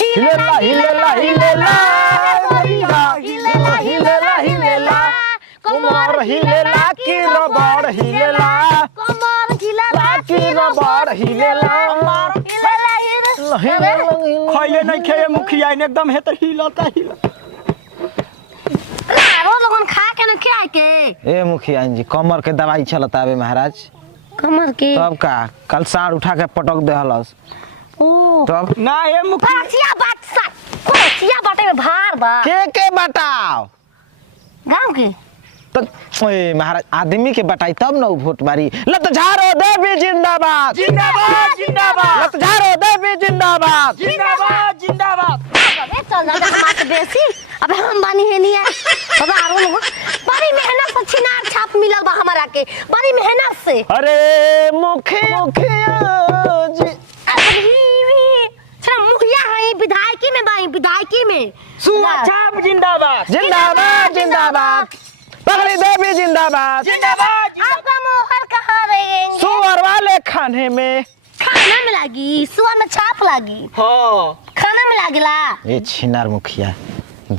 हिलेला हिलेला हिलेला हिलेला हिलेला हिलेला कमर हिलेला की रबड़ हिलेला कमर हिलेला की रबड़ हिलेला खैले नहीं खे मुखिया ने एकदम है तो हिलता हिलता रो लोगन खा के न खाए के। ए मुखिया जी कमर के दवाई चलता है महाराज। कमर के तब का कल साढ़ उठा के पटक दे हलस। ओ तब ना ये मुखिया कोसिया बात सा कोसिया बाटे में भार बा के बताओ गांव के तो ओए महाराज आदमी के बताई तब न वोट मारी। लत झारो देवी जिंदाबाद जिंदाबाद जिंदाबाद लत झारो देवी जिंदाबाद जिंदाबाद जिंदाबाद। अबे चल जा हमारे बेसी अबे हम बानी है नहीं है अब आरो लोग बड़ी मेहनत से छिनार छाप मिलल बा हमरा के बड़ी मेहनत से। अरे मुखिया जी चल मुखिया है विधायकी में बाई विधायकी में सुअर छाप जिंदाबाद जिंदाबाद जिंदाबाद पगड़ी देवी जिंदाबाद जिंदाबाद। आपका मोहर कहाँ रहेंगे सुअर वाले खाने में खाना में लागी सुअर में छाप लागी हां खाना में लागला। ए छिनार मुखिया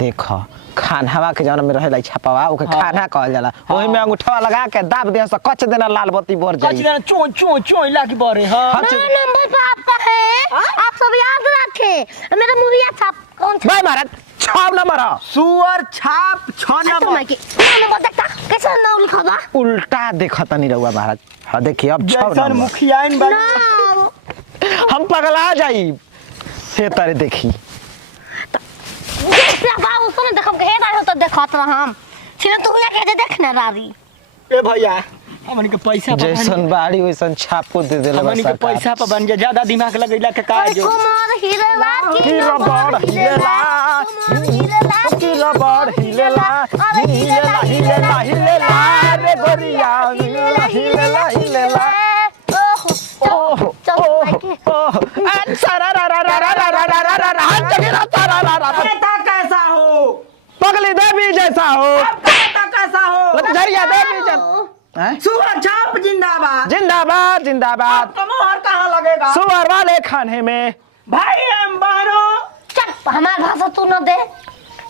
देखो खानवा के जौन में रहे छापावा ओके खाना कहल जाला। ओही में अंगूठा लगा के दाब दे कच देना लाल बत्ती बर जाई कचरा चों चों चों लागी बरे। हां नौ नंबर पे आपका है आप सब याद रखें मेरा मुखिया छाप कौन छाप भाई महाराज 6 नंबर है। सुअर छाप 6 नंबर के नंबर देखता कैसे नाम लिखा बा उल्टा देखता नहीं रहुआ महाराज। हाँ देखिए अब 6 जैसन नंबर मुखिया इन बा हम पगला जाई हे तारे देखी देखा बाबू सुन देखब के हेदार हो तो देखत हम छिन तू या के देखना रारी। ए भैया हमनी के पैसा पर जैसन बाड़ी वैसन छापो दे देले हमनी के पैसा पर बन जा ज्यादा दिमाग लगैला के का जो कुमार हिलेला की रबड़ हिलेला की रबड़ हिलेला हिलेला हिलेला हिलेला रे गोरिया हिलेला हिलेला हिलेला ओहो ओहो सारा रा रा रा रा रा रा रा रा रा हाथ जगह सारा रा रा बेटा कैसा हो पगली देवी जैसा हो बेटा कैसा हो लटझरिया देवी जैसा सुअर छाप जिंदाबाद जिंदाबाद जिंदाबाद। तो मोहर कहाँ लगेगा सुअर वाले खाने में भाई हम बहनों चुप हमार भाषा तू न दे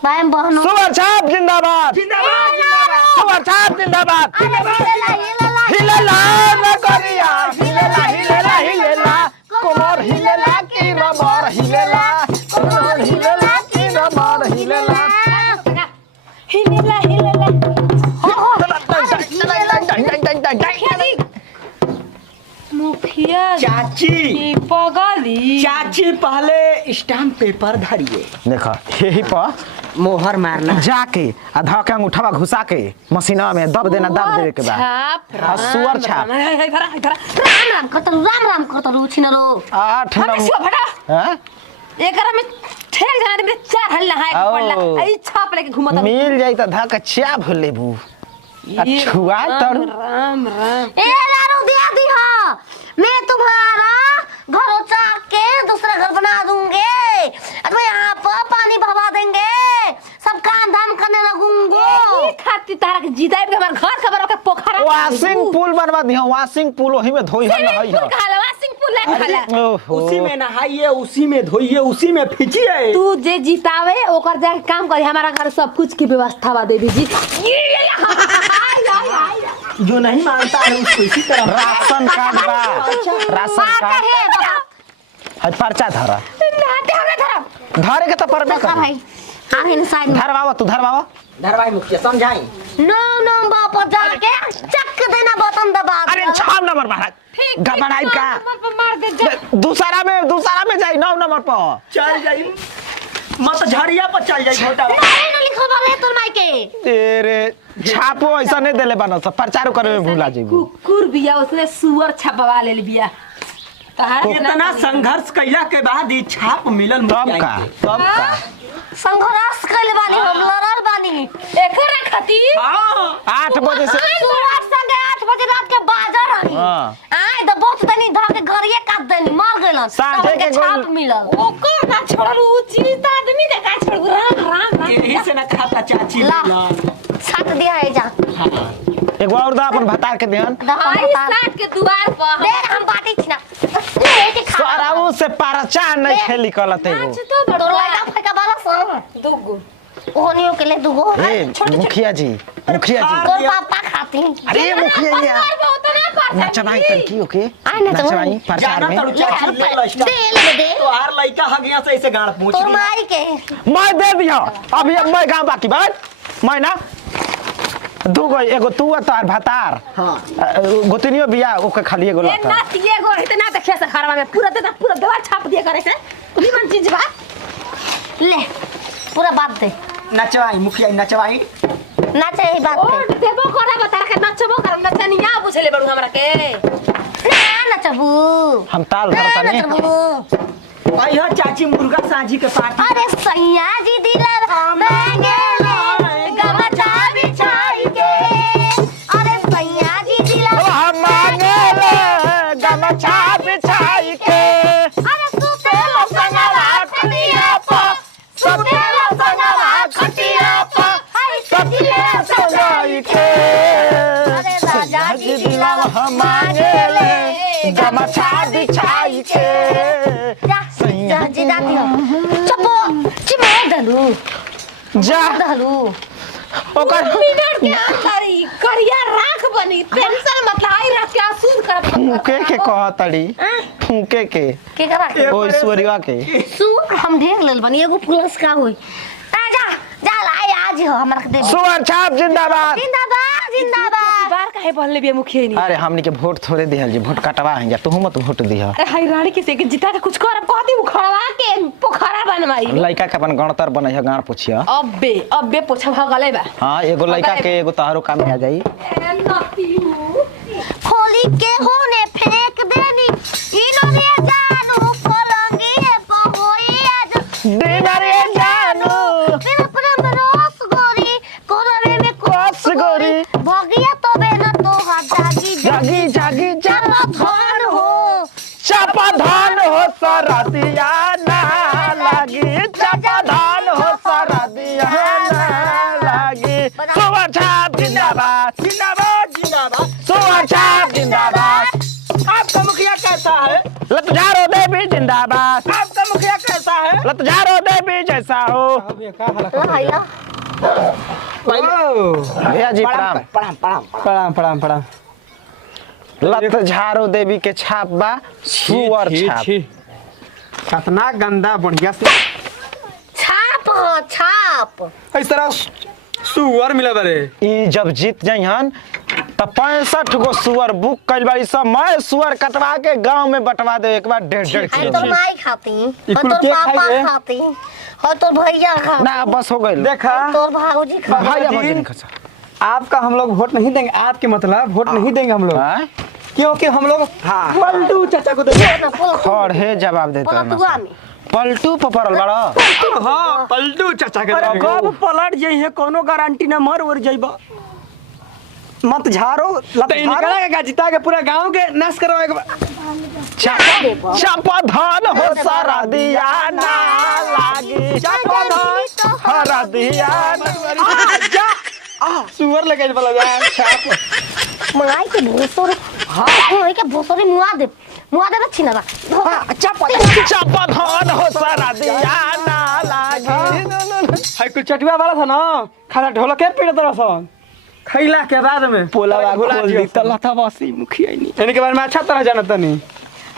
भाई बहनों सुअर छाप जिंदाबाद जिंदाबाद जिंदाबाद सुअर छाप जिंदाबाद हिलेला हिलेला हिलेला न गोरिया हिलेला हिलेला हिलेला कोमर हिलेला की रबड़ हिलेला कोमर हिलेला की रबड़ हिलेला हिलेला हिलेला मुखिया चाची की पगली चाची पहले स्टाम्प पेपर धरिए देखो यही पर मोहर मारना जाके आधा के अंगूठा घुसा के मशीना में दब देना दब देवे के बाद छाप हाँ, सुअर छाप। राम राम करतलू छिनरो 8 नंबर फटा हैं एकरा में ठेक जाना दे 4 हल नहाए के पड़ला आई छाप लेके घुमत मिल जाई त धक चा भले बू छुआ तड़ू राम राम ए लारू दिया दी हां मैं तुम्हारा घर उचाक के दूसरा घर बना दूंगे अरे यहाँ पर पानी भरवा देंगे सब काम धाम करने लगूंगी। ई खाती तारा के जिदाई के हमार घर खबर के पोखरा वाशिंग पूल बनवा दियो वाशिंग पूल ओही में धोई हल हई पूल खाला वाशिंग पूल ले खाला उसी में नहाइए उसी में धोइए उसी में फीचिए तू जे जितावे ओकर जाके काम करी हमारा घर सब कुछ की व्यवस्था बा देवी जी जो नहीं मानता है उसको इसी तरह राशन कार्ड बा राशन कार्ड है पर्चा धरा नाटे हो गया धरे के त परबे धरा कर भाई आगे साइड धरवावा तू धरवावा धरवाई मुखिया समझाई नो नंबर पर जाके चक देना बटन दबा अरे 6 नंबर महाराज गबनाई का मार दे दूसरा में जाई 9 नंबर पर चल जाई मत झड़िया पर चल जाई छोटा नहीं न लिखल बा रे तोर माई के तेरे छापो ऐसा नहीं देले बना सब प्रचार करे में भूला जेबू कुकुर बिया उसने सुअर छपवा ले बिया इतना संघर्ष कैला के बाद ये छाप मिलल तब मुखिया का संघर्ष कइले बानी हम लड़ल बानी एकरा खातिर हां 8 बजे से सुबह संगे 8 बजे रात के बाजार रही हाँ। आए तो बहुत तनी धा के घरिए काट देनी मर गेलन साढ़े के छाप गोल- मिलल ओकर ना छोड़ू चीज आदमी देखा छोड़ राम राम यही से ना खाता चाची ला मिलल छाट दिया है जा एक एगो और दा अपन भतार के ध्यान आई साथ के द्वार पर दे हम बाटी छी ना ले के खा सराऊ से पारचा नहीं खेली कलत एगो नाच तो तोर बड़वा लड़का फटका बाला सन दुगो ओहनियो के ले दुगो ए मुखिया जी तोर पापा खाती अरे मुखिया जी बहुत ना कर नचवाई तड़की ओके आई नचवाई। नचवाई प्रचार में दे ले तो हर लड़का हगिया से ऐसे गाड़ पूछ तोर ली माई के मैं दे दिया अभी अब मैं गाँव बाकी बात मैं ना दूगो एगो तू और तार भतार गोतनियो बिया ओके खाली एगो ये लता नाच ये गो इतना देखिए से खरवा में पूरा दवा छाप दिया करे से निमन चीज बा ले पूरा बात दे नचवाई मुखिया नचवाई नाचे ही बात ओ दे देबो कोना बता के नचबो कर नचनिया बुझले बड़ू हमरा के ना नचबू हम ताल ना भरता नहीं नचबू भाई हो चाची मुर्गा साजी के पार्टी अरे सैया जी दिला मांगेले गमछा बिछाई के अरे सैया जी दिला हम मांगेले गमछा बिछाई के अरे सुतेला संगवा खटिया पर सुतेला संगवा खटिया पर अरे सजिले सजाई के अरे राजा जी दिला हम मांगेले गमछा बिछाई के जा जी दाती हो चपो चिमे दलू जा दलू ओकर मिनट के अंदर करिया राख बनी पेंशन मतलब आई रख के आसूद कर फूके के कहतड़ी फूके के करा ओ ईश्वरिया के सु हम ढेर लेल बनी एगो पुलिस का होई जा जा लाई आज हो हमरा के दे सुअर छाप जिंदाबाद जिंदाबाद जिंदाबाद बार काहे बोलले बिया मुखिया नी अरे हमनी के वोट थोड़े दिहल जी वोट कटवा है जा तू मत वोट दिह अरे हाय रानी के से के जिता के कुछ कर कहती उखड़वा के पोखरा बनवाई लड़का के अपन गणतर बनै है गाड़ पूछिया अबे पोछा भ गले बा हां एगो लड़का के एगो तहारो काम में आ जाई खोली के होने फेंक देनी इन्होंने जानू पलंगी है पहोई आज दिन रे जानू फिर अपने रोस गोरी कोरे में कोस गोरी भगिया तो बेना तो जागी जागी जागी चलो धन हो चापा धान हो सरदिया ना लागी चापा धान हो सरदिया ना लागी सुअर छाप जिंदाबाद जिंदाबाद जिंदाबाद सुअर छाप जिंदाबाद आपका मुखिया कैसा है लतजारो देवी जिंदाबाद आपका मुखिया कैसा है लतजारो देवी जैसा हो भैया भैया जी प्रणाम प्रणाम प्रणाम प्रणाम प्रणाम प्रणाम लतजारो देवी के छाप बा सुअर छाप कितना गंदा बढ़िया से छाप हो छाप इस तरह सुअर मिला बारे ई जब जीत जइहन त 65 गो सुअर बुक कइल बाड़ी सब मैं सुअर कटवा के गांव में बंटवा दे एक बार 1.5 आई किलो तो माई खाती और कुल तोर के पापा खाई रे? खाती और तोर भैया खाती ना बस हो गइल देखा तोर भाऊजी खाती भैया जी, भौजी नहीं खसा आपका हम लोग वोट नहीं देंगे आपके मतलब वोट नहीं देंगे हम लोग हां क्योंकि हम लोग पलटू चाचा को देंगे ना पुल खड़े जवाब देते पलटुआ में पलटू पपरल बड़ा हाँ पलटू चाचा के अरे देंगे कब पलट जइहे कोनो गारंटी ना मर वर जइबा मत झारो तो लत इनका झारो लगेगा जिता के पूरा गांव के नाश करवाएगा चापा धान हो सारा दिया ना लागी चापा धान हरा दिया सुअर लगे वाला छाप मंगाई के भोसोरे हां मंगाई के भोसोरे मुआ दे ना छिना बा चापा धान हो सारा दिया ना लागी हाय कुछ चटुआ वाला था ना खाना ढोलक के पीड़ तरह सन खैला के बाद में पोलावा खोल दी त लथा बसी मुखिया नहीं यानी के बारे में अच्छा तरह जानता नहीं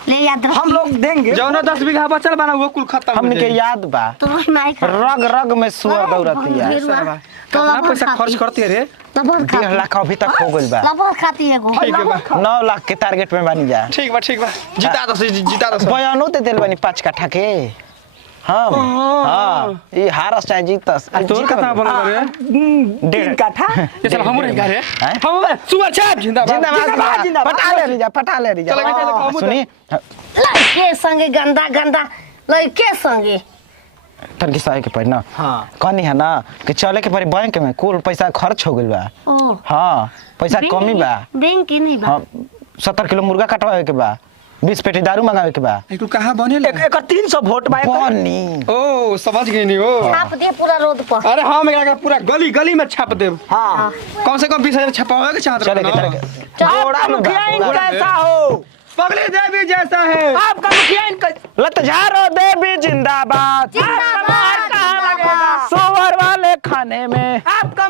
ले याद रख हम लोग देंगे जौन 10 बीघा बचल बना वो कुल खत्म हमने के याद बा तो माई खा रग रग में सुअर दौड़तिया कितना पैसा खर्च करती है रे लबर 1.5 लाख अभी तक हो गइल बा लबर खाती है गो ठीक है बा 9 लाख के टारगेट में बनी जा ठीक बा जिता दो बयानो ते दिल बनी 5 कट्ठा के हम हां ई हारस चाहे जीतस तोर कितना बोल रे 3 काठा ये चल हम रह रे हैं? हम सुअर छाप जिंदाबाद जिंदाबाद पटा ले रही जा चलो, चलो, सुनी लड़के संगे गंदा गंदा लड़के संगे तन की सहाय के पड़ी ना हां कहनी है ना कि चले के पड़ी बैंक में कुल पैसा खर्च हो गइल बा ओ हां पैसा कमी बा बैंक के नहीं बा हां 70 किलो मुर्गा कटवावे के बा 20 पेटी दारू मंगावे के बा तू कहां बने एक 300 वोट बा बनी ओ समझ गई नहीं हो। छाप दे पूरा रोड पर। अरे हाँ मैं क्या पूरा गली गली में छाप दे। हाँ कम से कम 20,000 छपाओगे चाहते चले हो ना? जोड़ा में मुखिया बात, इनका जोड़ा में। ऐसा हो, पगली देवी जैसा है। आपका मुखिया इनका लत झारो देवी जिंदाबाद, जिंदाबाद, कहाँ लगेगा? सोवर वाले खाने में आपका